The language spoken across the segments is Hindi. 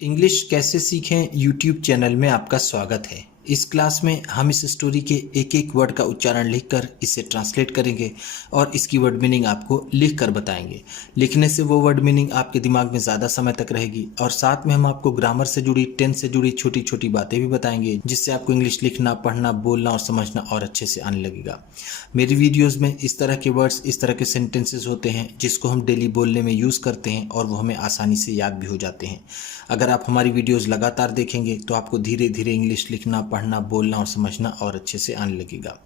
इंग्लिश कैसे सीखें यूट्यूब चैनल में आपका स्वागत है। इस क्लास में हम इस स्टोरी के एक एक वर्ड का उच्चारण लिखकर इसे ट्रांसलेट करेंगे और इसकी वर्ड मीनिंग आपको लिखकर बताएंगे। लिखने से वो वर्ड मीनिंग आपके दिमाग में ज़्यादा समय तक रहेगी और साथ में हम आपको ग्रामर से जुड़ी, टेंस से जुड़ी छोटी छोटी बातें भी बताएंगे, जिससे आपको इंग्लिश लिखना, पढ़ना, बोलना और समझना और अच्छे से आने लगेगा। मेरी वीडियोज़ में इस तरह के वर्ड्स, इस तरह के सेंटेंसेस होते हैं जिसको हम डेली बोलने में यूज़ करते हैं और वो हमें आसानी से याद भी हो जाते हैं। अगर आप हमारी वीडियोस लगातार देखेंगे तो आपको धीरे धीरे इंग्लिश लिखना, पढ़ना, बोलना और समझना और अच्छे से आने लगेगा।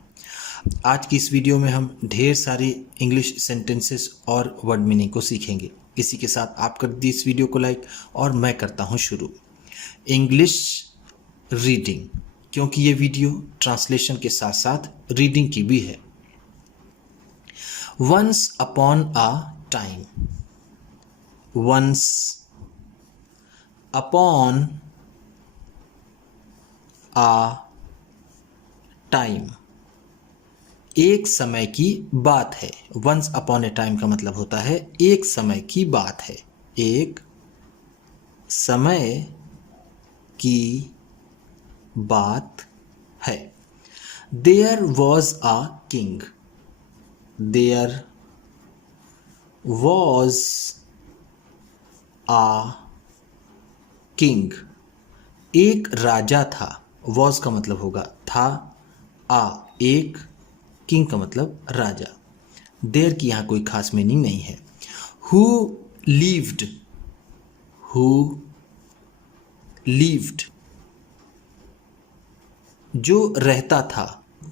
आज की इस वीडियो में हम ढेर सारी इंग्लिश सेंटेंसेस और वर्ड मीनिंग को सीखेंगे। इसी के साथ आप कर दी इस वीडियो को लाइक और मैं करता हूँ शुरू। इंग्लिश रीडिंग, क्योंकि ये वीडियो ट्रांसलेशन के साथ साथ रीडिंग की भी है। Once upon a time, once upon a time, एक समय की बात है। वंस अपॉन ए टाइम का मतलब होता है एक समय की बात है, एक समय की बात है। There was a king, there was a king, एक राजा था। वॉज का मतलब होगा था, एक, किंग का मतलब राजा। देयर की यहाँ कोई खास मीनिंग नहीं है। हु लीव्ड, हु लीव्ड, जो रहता था।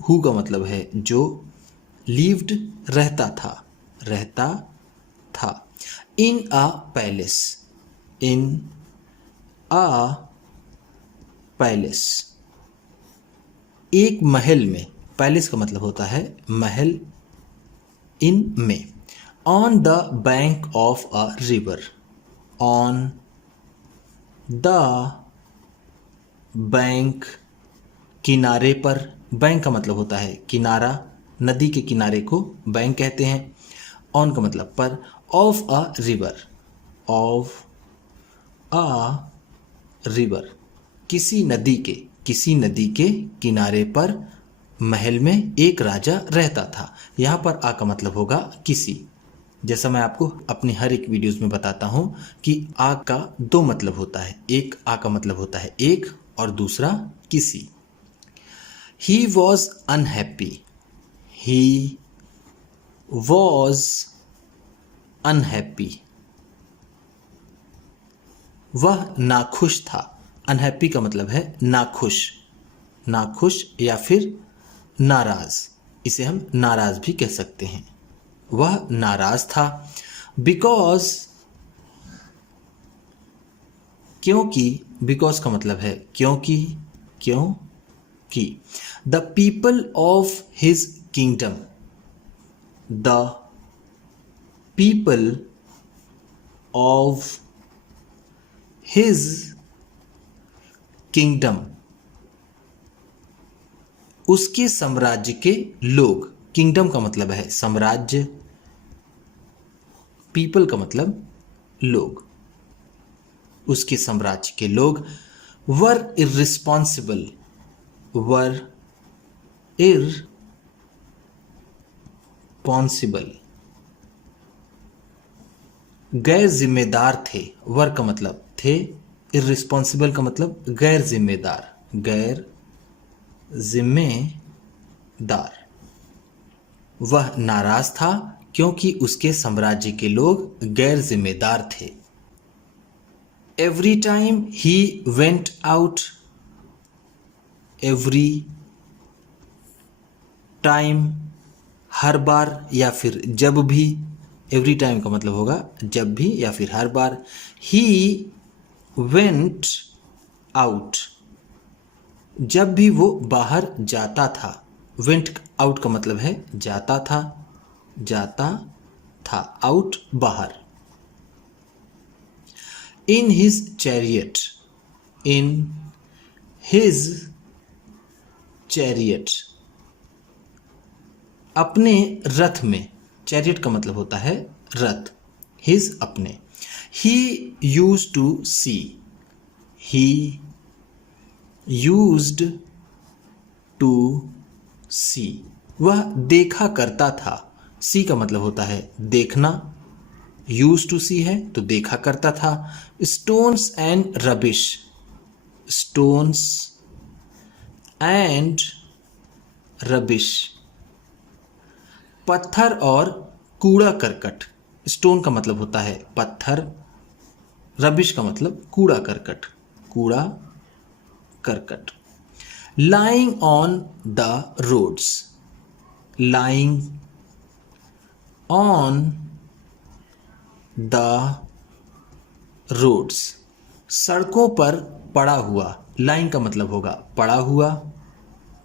हु का मतलब है जो, लीव्ड रहता था, रहता था। इन अ पैलेस, इन आ पैलेस, एक महल में। पैलेस का मतलब होता है महल, इन में। On the bank of a river, on the bank, किनारे पर। बैंक का मतलब होता है किनारा, नदी के किनारे को बैंक कहते हैं। ऑन का मतलब पर, of a river, of a river, किसी नदी के, किसी नदी के किनारे पर महल में एक राजा रहता था। यहाँ पर आ का मतलब होगा किसी। जैसा मैं आपको अपनी हर एक वीडियोस में बताता हूँ कि आ का दो मतलब होता है। एक आ का मतलब होता है एक और दूसरा किसी। He was unhappy, he was unhappy, वह नाखुश था। अनहैप्पी का मतलब है नाखुश, नाखुश या फिर नाराज, इसे हम नाराज भी कह सकते हैं। वह नाराज था। बिकॉज, क्योंकि, बिकॉज का मतलब है क्योंकि, क्यों कि। The people of his kingdom, the people of his kingdom, उसके साम्राज्य के लोग। किंगडम का मतलब है साम्राज्य, पीपल का मतलब लोग, उसके साम्राज्य के लोग। वर इररिस्पॉन्सिबल, वर इरपॉन्सिबल, गैर जिम्मेदार थे। वर का मतलब थे, इररिस्पॉन्सिबल का मतलब गैर जिम्मेदार, गैर जिम्मेदार। वह नाराज था क्योंकि उसके साम्राज्य के लोग गैर जिम्मेदार थे। Every time he went out, every time, हर बार या फिर जब भी। एवरी टाइम का मतलब होगा जब भी या फिर हर बार। ही वेंट आउट, जब भी वो बाहर जाता था। वेंट आउट का मतलब है जाता था, जाता था, आउट बाहर। In his chariot, in his chariot, अपने रथ में। चैरियट का मतलब होता है रथ, हिज अपने। He used to see, he used to see, वह देखा करता था। सी का मतलब होता है देखना, यूज टू सी है तो देखा करता था। Stones and rubbish, stones and rubbish, पत्थर और कूड़ा करकट। स्टोन का मतलब होता है पत्थर, रबिश का मतलब कूड़ा करकट, कूड़ा करकट। Lying on the roads, lying on the roads, सड़कों पर पड़ा हुआ। लाइंग का मतलब होगा पड़ा हुआ,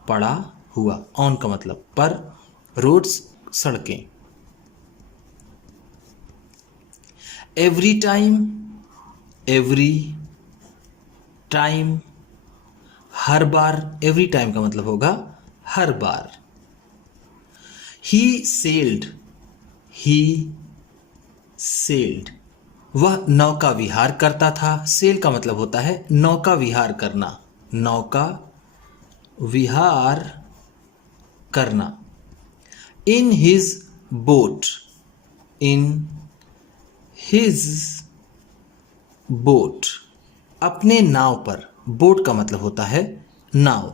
पड़ा हुआ। ऑन का मतलब पर, रोड्स सड़कें। एवरी टाइम, एवरी टाइम, हर बार। एवरी टाइम का मतलब होगा हर बार। ही सेल्ड, ही सेल्ड, वह नौका विहार करता था। सेल का मतलब होता है नौका विहार करना, नौका विहार करना। In his boat, in his boat, अपने नाव पर। बोट का मतलब होता है नाव।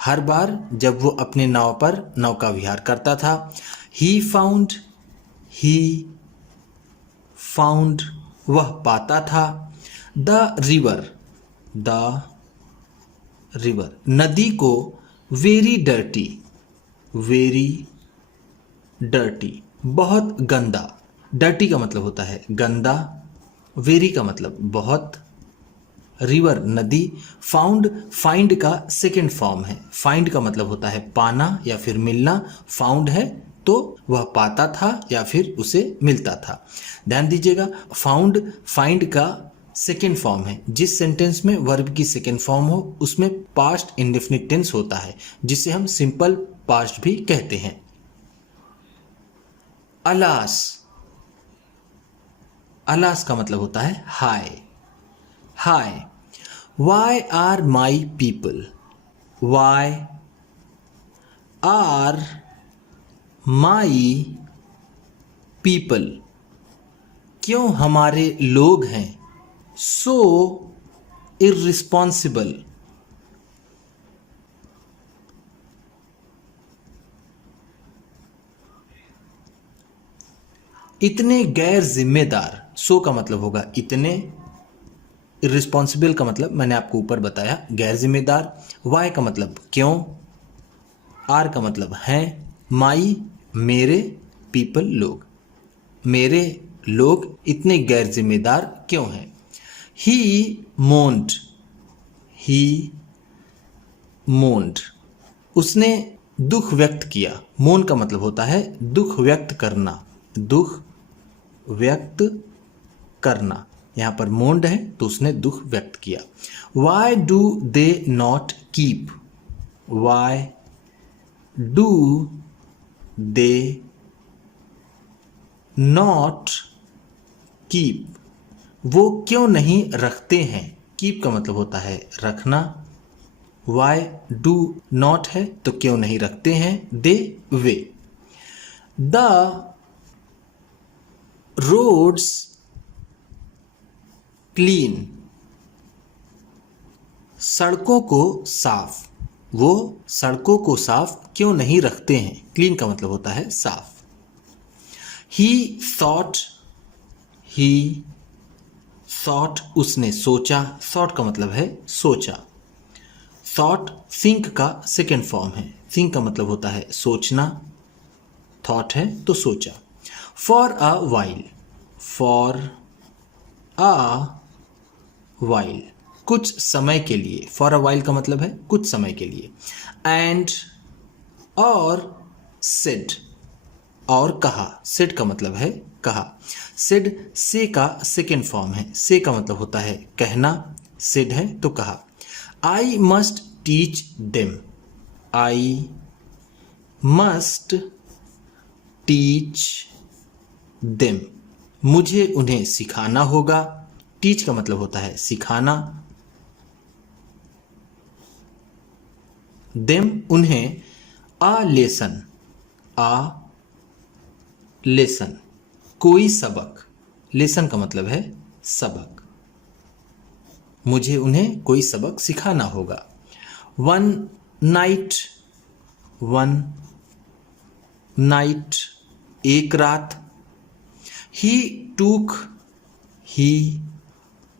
हर बार जब वो अपने नाव पर नौका विहार करता था। ही फाउंड, ही फाउंड, वह पाता था। द रिवर, द रिवर, नदी को। वेरी डर्टी, वेरी डर्टी, बहुत गंदा। डर्टी का मतलब होता है गंदा, वेरी का मतलब बहुत, रिवर नदी। फाउंड, फाइंड का सेकेंड फॉर्म है। फाइंड का मतलब होता है पाना या फिर मिलना। फाउंड है तो वह पाता था या फिर उसे मिलता था। ध्यान दीजिएगा, फाउंड फाइंड का सेकेंड फॉर्म है। जिस सेंटेंस में वर्ब की सेकेंड फॉर्म हो उसमें पास्ट इंडेफिनिट टेंस होता है, जिसे हम सिंपल पास्ट भी कहते हैं। अलास, अलास का मतलब होता है hi, hi. Why are my people, why are my people, क्यों हमारे लोग हैं। सो इर्रिस्पॉन्सिबल, इतने गैर जिम्मेदार। सो का मतलब होगा इतने, इर्रिस्पॉन्सिबल का मतलब मैंने आपको ऊपर बताया गैर जिम्मेदार। वाई का मतलब क्यों, आर का मतलब हैं, माई मेरे, पीपल लोग, मेरे लोग इतने गैर जिम्मेदार क्यों हैं। ही मोन्ड, ही मोन्ड, उसने दुख व्यक्त किया। मोन का मतलब होता है दुख व्यक्त करना, दुख व्यक्त करना। यहां पर मोन्ड है तो उसने दुख व्यक्त किया। Why do they not keep, why do they not keep, वो क्यों नहीं रखते हैं। कीप का मतलब होता है रखना। वाई डू नॉट है तो क्यों नहीं रखते हैं, दे वे। द रोड्स क्लीन, सड़कों को साफ, वो सड़कों को साफ क्यों नहीं रखते हैं। क्लीन का मतलब होता है साफ। ही थॉट, ही थॉट, उसने सोचा। थॉट का मतलब है सोचा। थॉट थिंक का सेकेंड फॉर्म है। थिंक का मतलब होता है सोचना, थॉट है तो सोचा। For a while, for a while, कुछ समय के लिए। फॉर अ वाइल का मतलब है कुछ समय के लिए। एंड, और सेड, और कहा। सेड का मतलब है कहा। सेड से का सेकेंड फॉर्म है। से का मतलब होता है कहना, सेड है तो कहा। I must teach them, I must teach them, मुझे उन्हें सिखाना होगा। टीच का मतलब होता है सिखाना। देम उन्हें, अ लेसन, अ लेसन कोई सबक, लेसन का मतलब है सबक, मुझे उन्हें कोई सबक सिखाना होगा। वन नाइट, वन नाइट एक रात। ही टूक, ही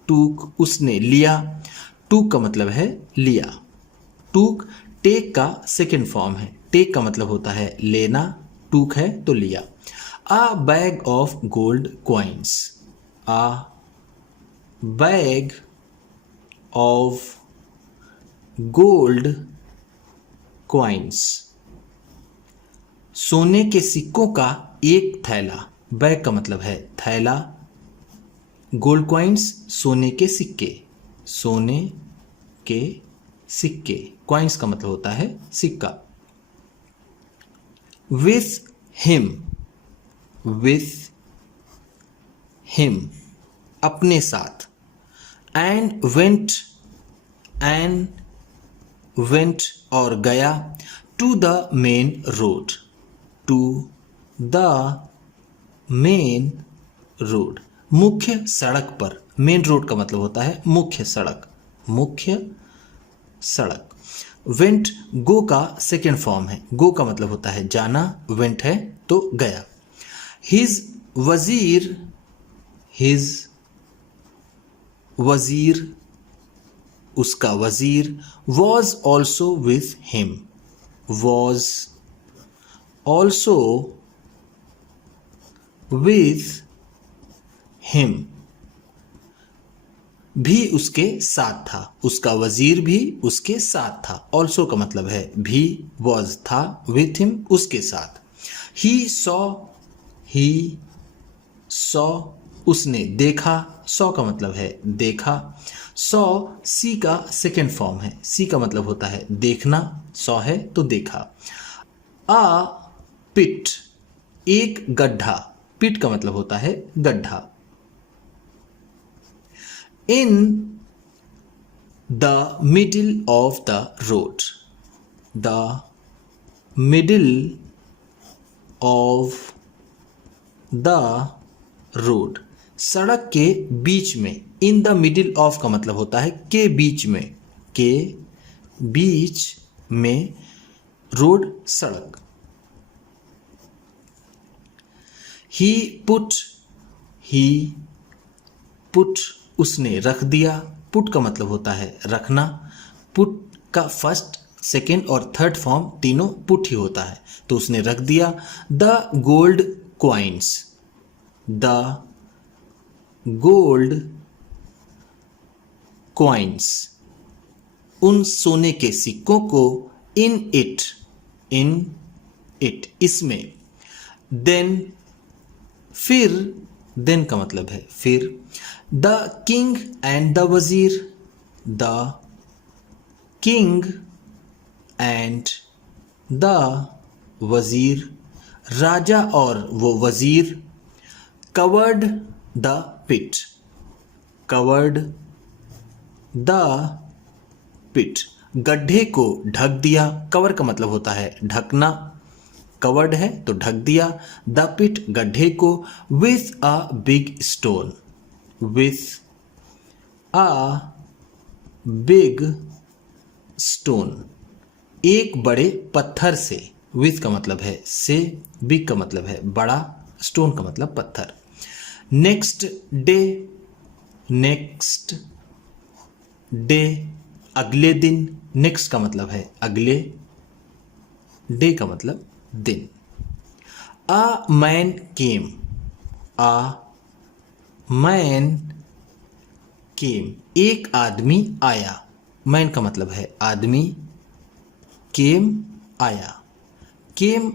टूक उसने लिया, टूक का मतलब है लिया। टूक टेक का सेकेंड फॉर्म है, टेक का मतलब होता है लेना, टूक है तो लिया। अ bag of gold coins, a bag of gold coins सोने के सिक्कों का एक थैला, बैग का मतलब है थैला, गोल्ड क्वाइंस सोने के सिक्के, सोने के सिक्के, क्वाइंस का मतलब होता है सिक्का। विथ हिम, विथ हिम अपने साथ। एंड वेंट, एंड वेंट और गया। To the main road, to the main road मुख्य सड़क पर, मेन रोड का मतलब होता है मुख्य सड़क, मुख्य सड़क। वेंट गो का सेकेंड फॉर्म है, गो का मतलब होता है जाना, वेंट है तो गया। हिज वजीर, हिज वजीर उसका वजीर। Was also with him, was also with him भी उसके साथ था, उसका वजीर भी उसके साथ था। ऑल्सो का मतलब है भी, वॉज था, विथ हिम उसके साथ। ही सॉ, ही सॉ उसने देखा, सॉ का मतलब है देखा। सॉ सी का सेकेंड फॉर्म है, सी का मतलब होता है देखना, सॉ है तो देखा। आ पिट एक गड्ढा, पिट का मतलब होता है गड्ढा। In the middle of the road, the middle of the road सड़क के बीच में। इन द मिडिल ऑफ का मतलब होता है के बीच में, के बीच में रोड सड़क। ही पुट, ही पुट उसने रख दिया, पुट का मतलब होता है रखना। पुट का फर्स्ट सेकेंड और थर्ड फॉर्म तीनों पुट ही होता है, तो उसने रख दिया। The gold coins, the gold coins उन सोने के सिक्कों को। इन इट, इन इट इसमें। देन फिर, देन का मतलब है फिर। The king and the wazir, the king and the wazir राजा और वो वजीर। Covered the pit, covered the pit गड्ढे को ढक दिया, कवर का मतलब होता है ढकना, कवर्ड है तो ढक दिया। द पिट गड्ढे को। With a big stone, with a big stone एक बड़े पत्थर से। विथ का मतलब है से, बिग का मतलब है बड़ा, स्टोन का मतलब पत्थर। नेक्स्ट डे, नेक्स्ट डे अगले दिन, नेक्स्ट का मतलब है अगले, डे का मतलब दिन। A man came, a man came एक आदमी आया, मैन का मतलब है आदमी, केम आया। केम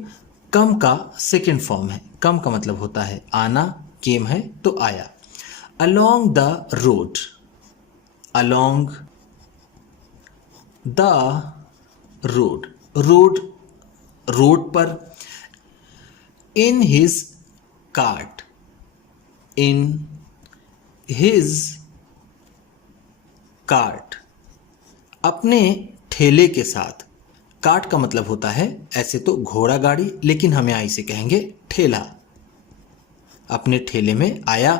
कम का सेकेंड फॉर्म है, कम का मतलब होता है आना, केम है तो आया। Along the road, along the road road road पर। In his cart, in his cart, अपने ठेले के साथ। कार्ट का मतलब होता है ऐसे तो घोड़ा गाड़ी, लेकिन हम यहाँ इसे कहेंगे ठेला। अपने ठेले में आया।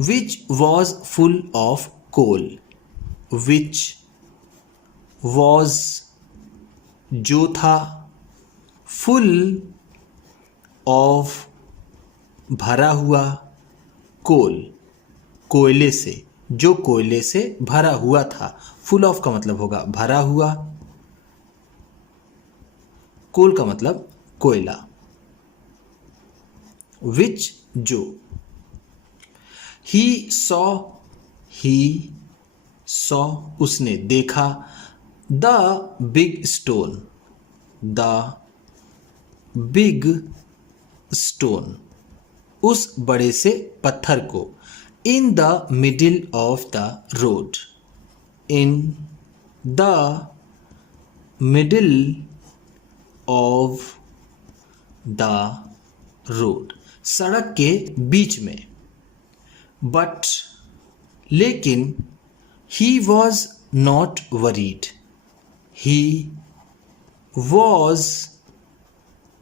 Which was full of coal, which was जो था, फुल ऑफ भरा हुआ, कोल कोयले से, जो कोयले से भरा हुआ था। फुल ऑफ का मतलब होगा भरा हुआ, कोल का मतलब कोयला। विच जो। ही सॉ उसने देखा। The big stone, the big stone उस बड़े से पत्थर को। In the middle of the road, in the middle of the road सड़क के बीच में। बट लेकिन he was not worried, he was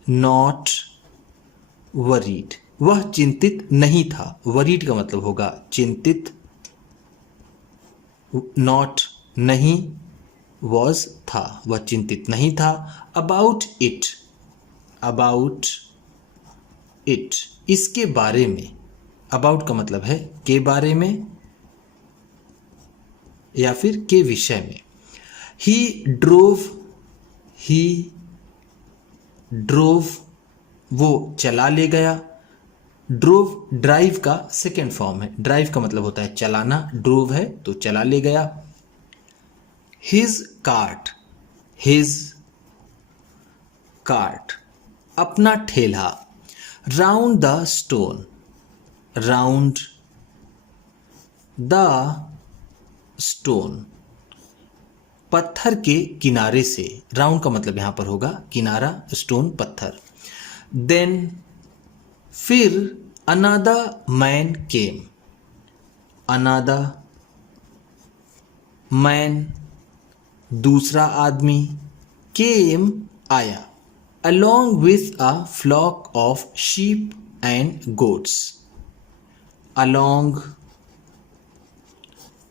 not worried वह चिंतित नहीं था। वरीड का मतलब होगा चिंतित, नॉट नहीं, वॉज था, वह चिंतित नहीं था। अबाउट इट, अबाउट इट इसके बारे में। अबाउट का मतलब है के बारे में या फिर के विषय में। ही ड्रोव वो चला ले गया। ड्रोव ड्राइव का सेकेंड फॉर्म है। ड्राइव का मतलब होता है चलाना, ड्रोव है तो चला ले गया। हिज कार्ट अपना ठेला। Round the stone, round the stone पत्थर के किनारे से। राउंड का मतलब यहां पर होगा किनारा, स्टोन पत्थर। देन फिर another man came, another man दूसरा आदमी, केम आया, along with a flock of sheep and goats, along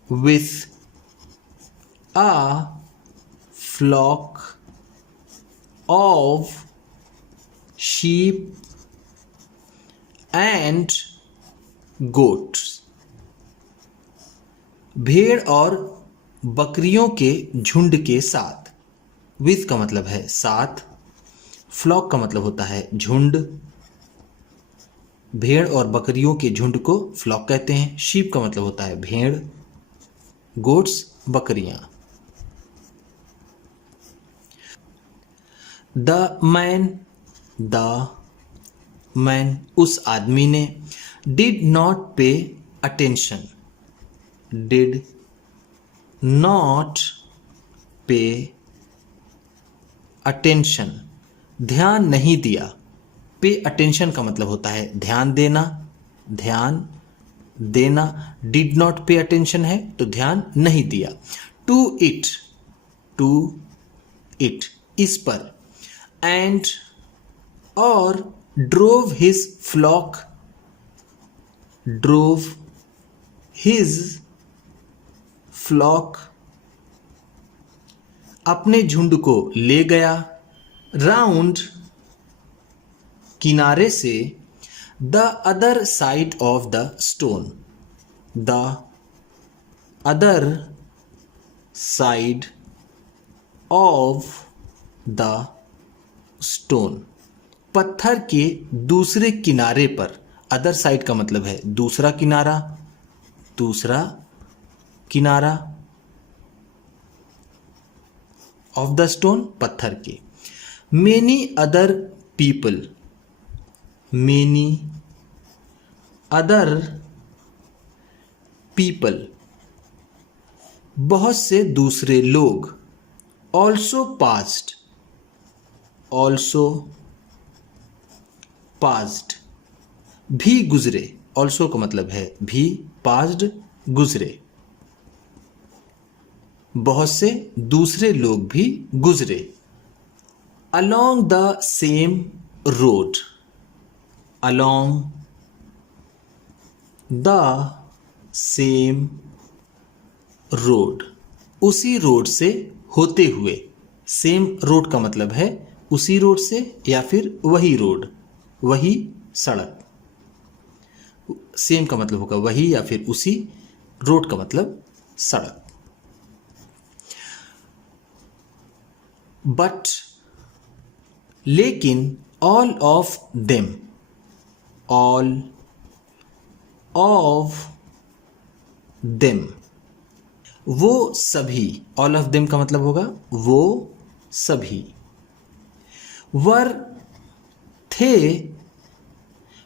with a flock of sheep and goats भेड़ और बकरियों के झुंड के साथ। विथ का मतलब है साथ, फ्लॉक का मतलब होता है झुंड। भेड़ और बकरियों के झुंड को फ्लॉक कहते हैं। शीप का मतलब होता है भेड़, गोट्स बकरियां। द मैन उस आदमी ने। Did not pay attention, did not pay attention ध्यान नहीं दिया। पे अटेंशन का मतलब होता है ध्यान देना, ध्यान देना। डिड नॉट पे अटेंशन है तो ध्यान नहीं दिया। टू इट इस पर। एंड और ड्रोव हिज फ्लॉक अपने झुंड को ले गया। राउंड किनारे से। The other side of the stone, the other side of the stone पत्थर के दूसरे किनारे पर। अदर साइड का मतलब है दूसरा किनारा, दूसरा किनारा ऑफ द स्टोन पत्थर के। Many other people, many other people बहुत से दूसरे लोग। ऑल्सो पास्ड भी गुजरे। ऑल्सो का मतलब है भी, पास्ड गुजरे। बहुत से दूसरे लोग भी गुजरे। along the same road, along the same road, उसी रोड से होते हुए। सेम रोड का मतलब है उसी रोड से या फिर वही रोड, वही सड़क। सेम का मतलब होगा वही या फिर उसी, रोड का मतलब सड़क। बट लेकिन all of them, all of them, वो सभी, ऑल ऑफ देम का मतलब होगा वो सभी, वर थे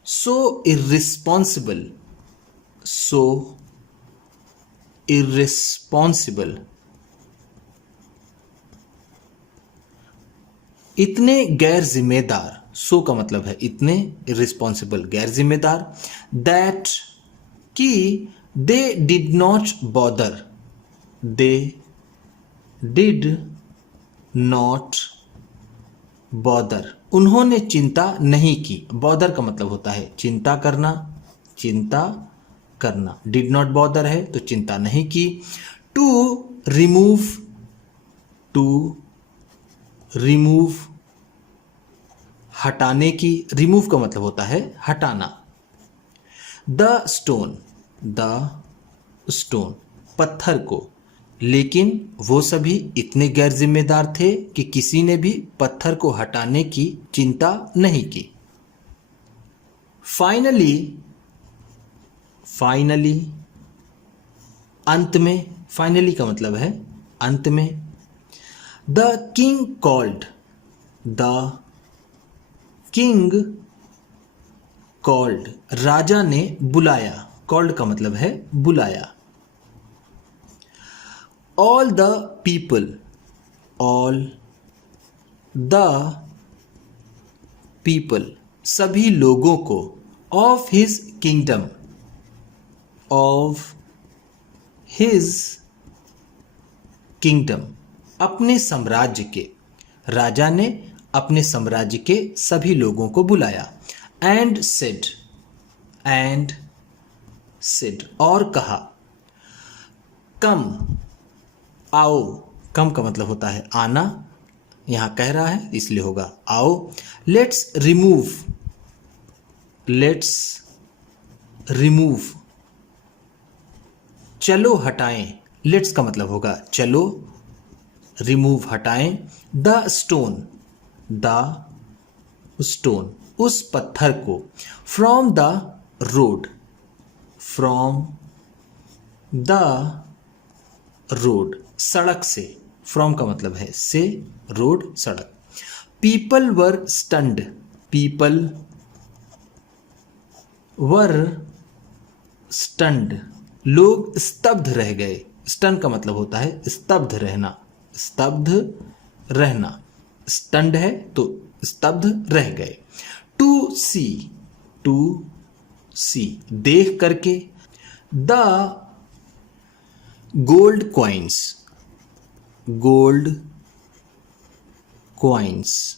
सो इर्रिस्पॉन्सिबल, सो इर्रिस्पॉन्सिबल, इतने गैर जिम्मेदार। सो का मतलब है इतने, इर्रिस्पॉन्सिबल गैर जिम्मेदार। दैट कि they did not bother, they did not bother, उन्होंने चिंता नहीं की। बॉदर का मतलब होता है चिंता करना, चिंता करना। डिड नॉट बॉदर है तो चिंता नहीं की। टू रिमूव, टू रिमूव, हटाने की। रिमूव का मतलब होता है हटाना। द स्टोन, द स्टोन, पत्थर को। लेकिन वो सभी इतने गैर जिम्मेदार थे कि किसी ने भी पत्थर को हटाने की चिंता नहीं की। फाइनली, फाइनली, अंत में। फाइनली का मतलब है अंत में। The king called, the king called, राजा ने बुलाया। कॉल्ड का मतलब है बुलाया। All the people, all the people, सभी लोगों को। Of his kingdom, of his kingdom, अपने साम्राज्य के। राजा ने अपने साम्राज्य के सभी लोगों को बुलाया। एंड सेड, एंड सेड, और कहा। कम, आओ। कम का मतलब होता है आना, यहां कह रहा है इसलिए होगा आओ। लेट्स रिमूव, लेट्स रिमूव, चलो हटाएं। लेट्स का मतलब होगा चलो, रिमूव हटाएं। द स्टोन, द स्टोन, उस पत्थर को। From the road, from the road, सड़क से। फ्रॉम का मतलब है से, रोड सड़क। People were stunned, people were stunned, लोग स्तब्ध रह गए। स्टन का मतलब होता है स्तब्ध रहना, स्तब्ध रहना। स्टन्ड है तो स्तब्ध रह गए। टू सी, टू सी, देख करके। The gold coins, gold coins,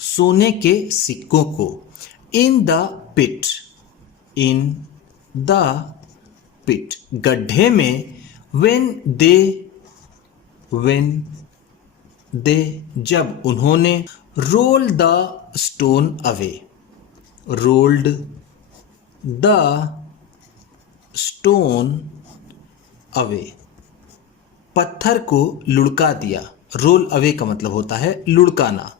सोने के सिक्कों को। In the pit, in the pit, गड्ढे में। when they, जब उन्होंने। Roll the stone away, rolled the stone away, पत्थर को लुढ़का दिया। रोल अवे का मतलब होता है लुढ़काना।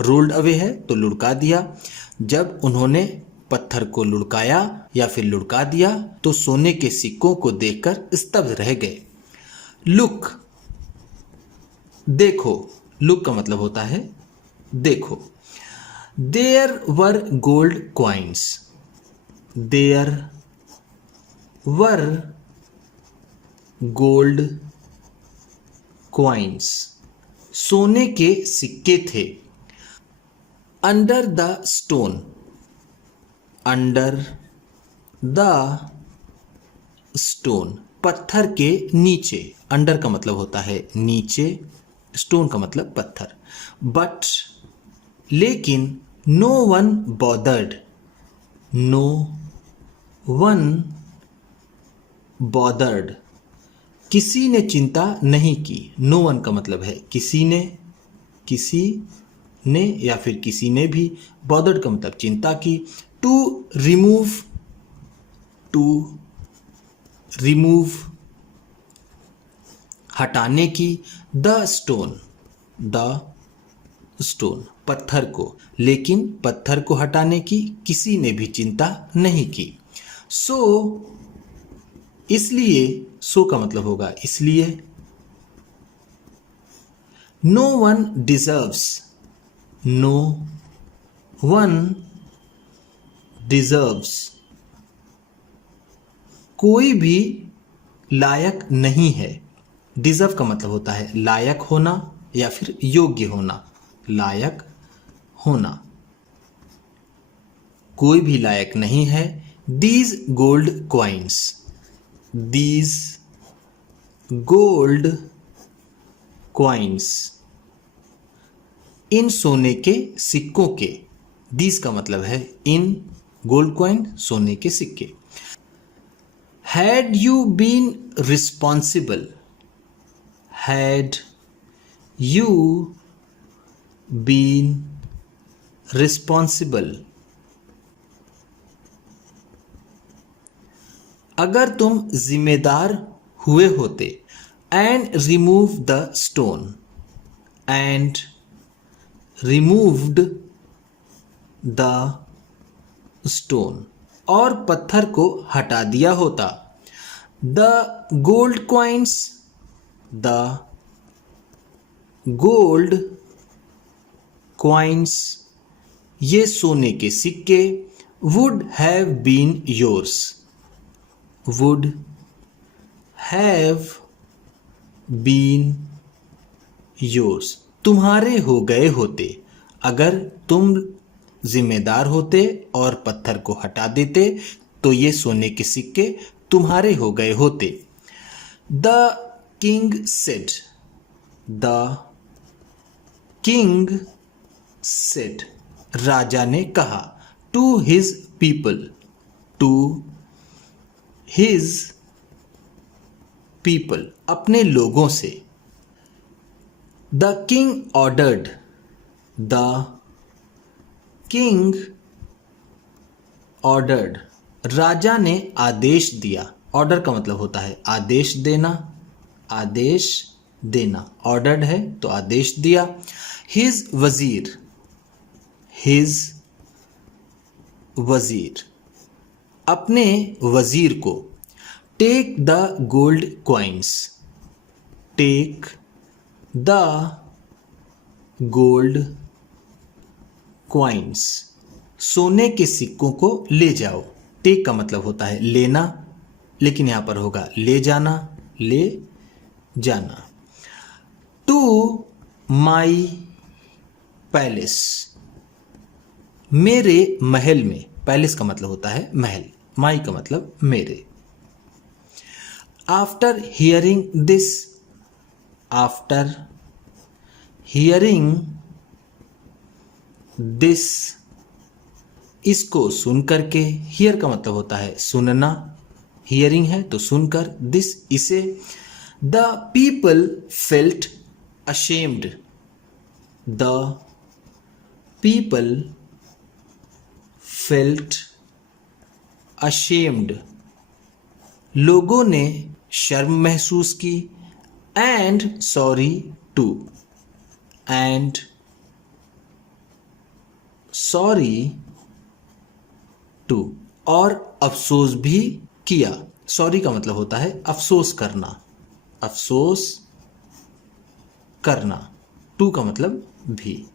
रोल्ड अवे है तो लुढ़का दिया। जब उन्होंने पत्थर को लुढ़काया या फिर लुढ़का दिया तो सोने के सिक्कों को देखकर स्तब्ध रह गए। लुक, देखो। लुक का मतलब होता है देखो। There were gold coins, there were gold coins, सोने के सिक्के थे। Under the stone, under the stone, पत्थर के नीचे, अंडर का मतलब होता है नीचे, स्टोन का मतलब पत्थर। बट लेकिन no one bothered, no one bothered, किसी ने चिंता नहीं की। नो वन का मतलब है किसी ने या फिर किसी ने भी, बॉदर्ड का मतलब चिंता की। टू रिमूव हटाने की। द स्टोन पत्थर को, लेकिन पत्थर को हटाने की किसी ने भी चिंता नहीं की। सो इसलिए, सो का मतलब होगा इसलिए। नो वन डिजर्व्स, कोई भी लायक नहीं है। डिजर्व का मतलब होता है लायक होना या फिर योग्य होना, लायक होना। कोई भी लायक नहीं है। दीज गोल्ड क्वाइंस, इन सोने के सिक्कों के। दीज का मतलब है इन, गोल्ड क्वाइन सोने के सिक्के। Had you been responsible, had you been responsible, अगर तुम जिम्मेदार हुए होते। And remove the stone, and removed the stone, और पत्थर को हटा दिया होता। द गोल्ड क्वाइंस, ये सोने के सिक्के। वुड हैव बीन योर्स, तुम्हारे हो गए होते। अगर तुम जिम्मेदार होते और पत्थर को हटा देते तो ये सोने के सिक्के तुम्हारे हो गए होते। द किंग सेड, राजा ने कहा। टू हिज पीपल, अपने लोगों से। द किंग ऑर्डर्ड, राजा ने आदेश दिया। ऑर्डर का मतलब होता है आदेश देना, ऑर्डर्ड है तो आदेश दिया। हिज वजीर, अपने वजीर को। टेक द गोल्ड क्वाइंस, सोने के सिक्कों को ले जाओ। टेक का मतलब होता है लेना, लेकिन यहां पर होगा ले जाना। टू माई पैलेस, मेरे महल में। पैलेस का मतलब होता है महल, माई का मतलब मेरे। आफ्टर हियरिंग दिस, इसको सुन करके। हियर का मतलब होता है सुनना, हियरिंग है तो सुनकर। दिस, इसे। द पीपल फेल्ट अशेम्ड, लोगों ने शर्म महसूस की। एंड सॉरी टू, और अफसोस भी किया। सॉरी का मतलब होता है अफसोस करना। टू का मतलब भी।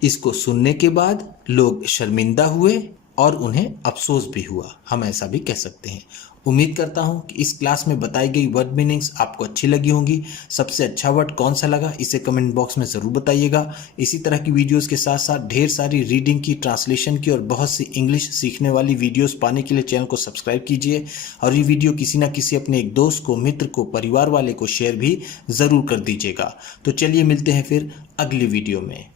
इसको सुनने के बाद लोग शर्मिंदा हुए और उन्हें अफसोस भी हुआ, हम ऐसा भी कह सकते हैं। उम्मीद करता हूं कि इस क्लास में बताई गई वर्ड मीनिंग्स आपको अच्छी लगी होंगी। सबसे अच्छा वर्ड कौन सा लगा इसे कमेंट बॉक्स में ज़रूर बताइएगा। इसी तरह की वीडियोस के साथ साथ ढेर सारी रीडिंग की, ट्रांसलेशन की और बहुत सी इंग्लिश सीखने वाली वीडियोस पाने के लिए चैनल को सब्सक्राइब कीजिए और ये वीडियो किसी ना किसी अपने एक दोस्त को, मित्र को, परिवार वाले को शेयर भी ज़रूर कर दीजिएगा। तो चलिए मिलते हैं फिर अगली वीडियो में।